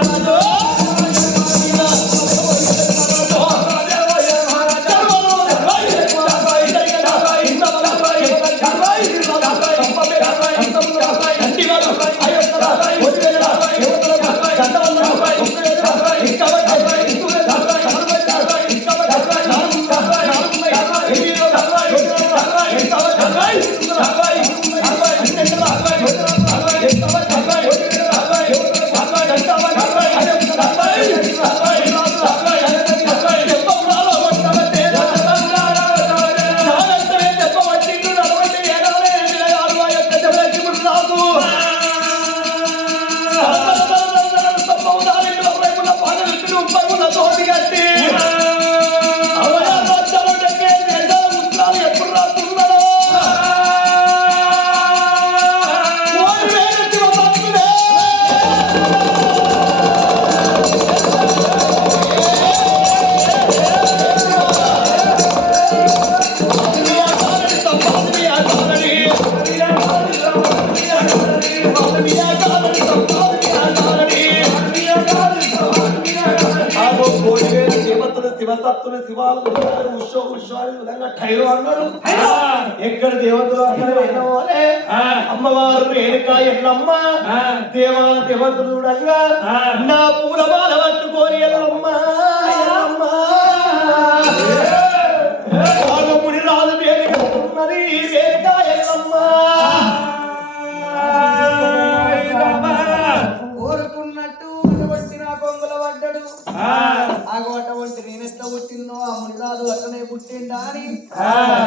ఎప్పుడు శివసత్తులు శివాలు ఉషో ఉషాలు విధంగా టైరు అన్నాడు. ఎక్కడ దేవతలు అక్కడ అమ్మవారు రేణుక ఎల్లమ్మ దేవా దేవతలు చూడంగా నా పూలమాల పట్టుకొని ఎల్లమ్మ ఎల్లమ్మ. వేదిక ఉన్నది పుట్టిండా అని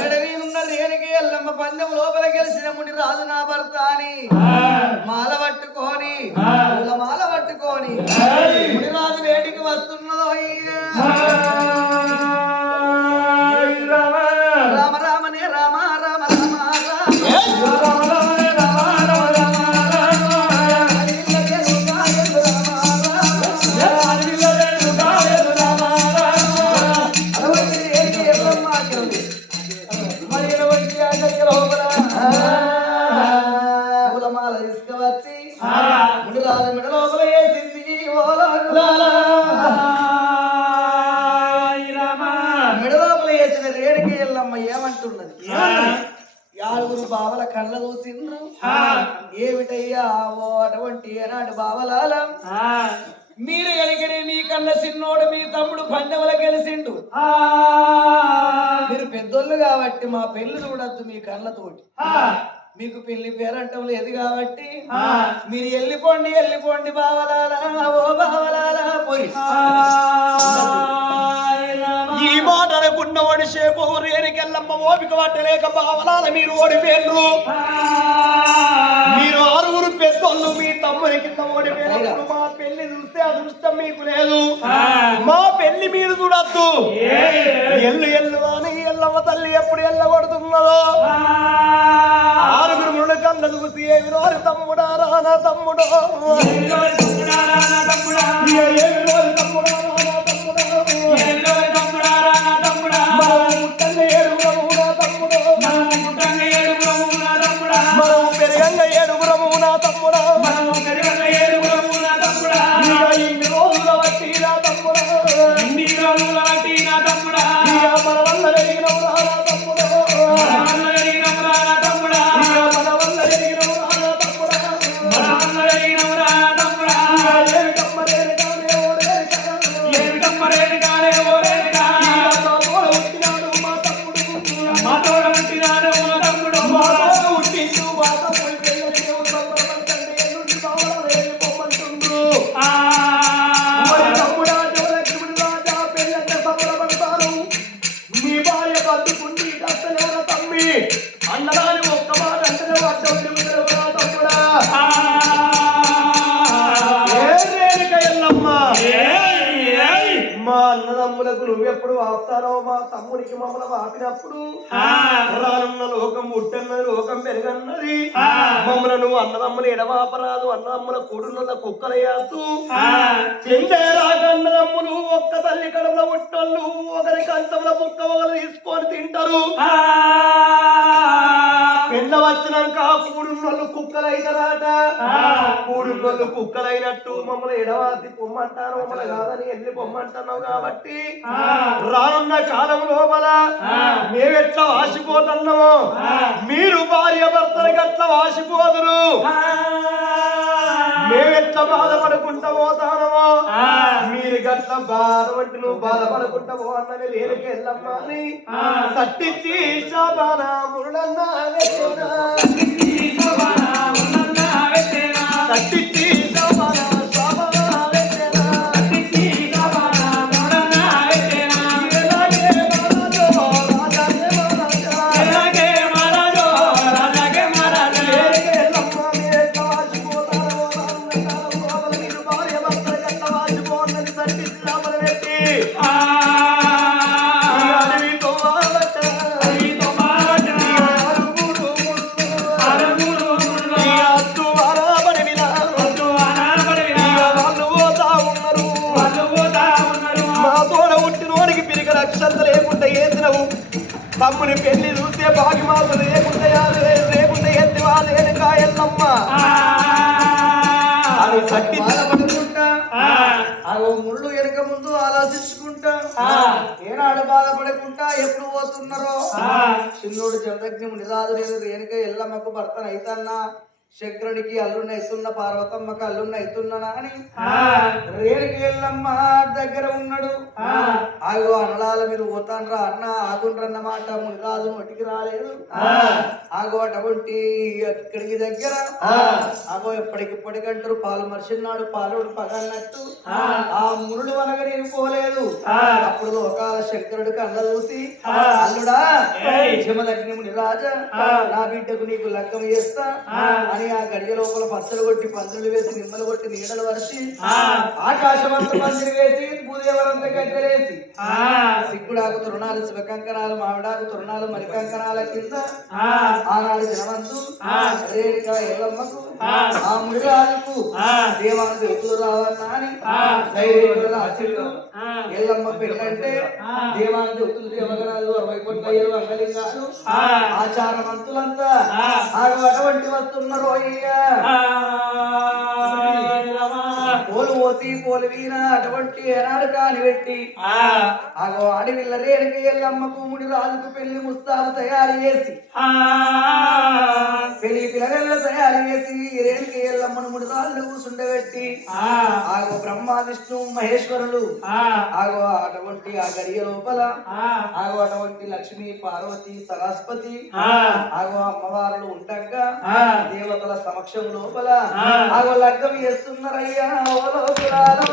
ఏడవీనున్న రేణికి ఎల్లమ్మ పందెం లోపల గెలిచిన మునిరాజు నా భర్త అని. మాల పట్టుకొని మెడ లోపల వేసిన రేణుకి ఎల్లమ్మ ఏమంటున్నది? యారుగురు బావల కళ్ళ చూసిండ్రు ఏమిటయ్యా ఓ అటువంటి ఏనాడు బావలాల మీరు ఎలిగిరి మీ కన్న చిన్నోడు మీ తమ్ముడు పందెముల గెలిచిండు మీరు పెద్దోళ్ళు కాబట్టి మా పెళ్ళి చూడొద్దు మీ కళ్ళతోటి. మీకు పెళ్ళి పేరంటం లేదు కాబట్టి మీరు వెళ్ళిపోండి వెళ్ళిపోండి బావలాలా ఓ బావలాలా పొరి ఈ మాట అనుకున్న వాడి సేపు రేణికెళ్ళమ్మ ఓపిక పట్టలేక బావలాల మీరు ఓడిపోయారు మీరు ఆరుగురు పెద్దోళ్ళు మీ తమ్ముని కింద ఓడిపోయారు మా పెళ్ళి చూస్తే అదృష్టం మీకు లేదు. మా పెళ్ళి మీరు చూడద్దు. ఎల్లు ఎల్లు అని ఎల్లమ్మ తల్లి ఎప్పుడు ఎల్లగొడుతున్నదో. ఆరుగురు ముళ్ళు కళ్ళ చూసి ఏమి రాని తమ్ముడా? రానా తమ్ముడో? చచ్చిపోతారో మా తమ్ముడికి మమ్మల్ని ఆపినప్పుడు రానున్న లోకం పుట్టన్నది లోకం పెరగన్నది మమ్మల్ని అన్నదమ్ములు ఎడవాపరాదు అన్నదమ్ముల కూడున్న కుక్కలయ్యాసు తిండే రాగన్నదమ్ములు ఒక్క తల్లి కడుపులో పుట్టోళ్ళు ఒకరి కంచంలో బుక్క ఒకరు తీసుకొని తింటారు. వచ్చినాక కూడున్నోళ్ళు కుక్కలైతారట. కూడున్నోళ్ళు కుక్కలైనట్టు మమ్మల్ని ఎడవాసి పొమ్మంటారు. మమ్మల్ని కాదని వెళ్ళి పొమ్మంటున్నావు కాబట్టి రానున్న కాలం లోపల మేమెట్లా వాసిపోతున్నామో మీరు భార్య భర్తలకి అట్లా వాసిపోదురు. మేమెట్లా బాధపడుకుంటా పోతానమో గట్ల బాధపడి నువ్వు బాధపడుకుంటావో అన్నది లేనికి వెళ్ళమ్మా అని సట్టించి వెతున్నా. సట్టించి తమ్ముని పెళ్ళి చూస్తే బాగి మాలు లేకుండా యారు లేదు, లేకుండా ఎత్తి వాళ్ళు ఏనుకాయల్లమ్మ అని సట్టి బాధపడుకుంటా ఆ. ముళ్ళు వెనక ముందు ఆలోచించుకుంటా. ఏనాడు బాధపడకుండా ఎప్పుడు పోతున్నారో? చిన్నోడు జమదగ్ని రాదు నేను రేణుక ఎల్లమ్మకు భర్తను అయితన్నా శంకరునికి అల్లున్న పార్వతమ్మకు అల్లున్న ఇస్తున్నానా అని రేణుక ఎల్లమ్మ దగ్గర ఉన్నాడు. ఆగో అనడాల మీరు పోతాన్రా అన్న ఆగుండ్రన్న మాట మునిరాజు నోటికి రాలేదు. ఆగో అటువంటి ఇక్కడికి దగ్గర. ఆగో ఎప్పటికిప్పటికంటారు పాలు మరిచిన్నాడు పాలోడు పగన్నట్టు. ఆ. మునుడు అనగ నేను పోలేదు. అప్పుడు లోకాల శంకరుడికి అన్న చూసి అల్లుడా ముని రాజా నా బిడ్డకు నీకు లగ్గం చేస్తా అని ఆ గడియ లోపల పచ్చలు కొట్టి పందులు వేసి నిమ్మలు కొట్టి నీడలు వరిచి ఆకాశమంత పందిరి వేసి భూదేవరంత గడ్డలేసి సిగ్గుడాకు తరుణాలు శివకంకణాలు మామిడాకు తరుణాలు మరికంకణాల కింద ఆనాడు రేణుక ఎల్లమ్మకు ఆ. ముడిరాజుకు దేవాను వ్యక్తులు రావన్నా అని అసలు ఎల్లమ్మ పెళ్ళంటే దేవాను వ్యక్తులు దేవగణాలు అరవై కోట్ల అంగలింగాలు ఆడు అటువంటి వస్తున్నారు. Hallelujah. Hallelujah. పోలు పోసి పోలు వీణ అటువంటి ఏనాడు కాని పెట్టి ఆగో అడవిల్ల రేణుకి ఎల్లమ్మకు ముడి రాజుకు పెళ్ళి ముస్తాబు తయారు చేసి పెళ్ళి పిల్లగల్ల తయారు చేసి రేణుకి ఎల్లమ్మను ముడి రాజులు కూర్చుండబెట్టి ఆగో బ్రహ్మ విష్ణు మహేశ్వరులు ఆగో అటువంటి ఆ గడియ లోపల ఆగో అటువంటి లక్ష్మి పార్వతి సరస్వతి ఆగో అమ్మవారులు ఉండగా దేవతల సమక్షం లోపల ఆగో లగ్గం చేస్తున్నారయ్యా ఓ లోకులలో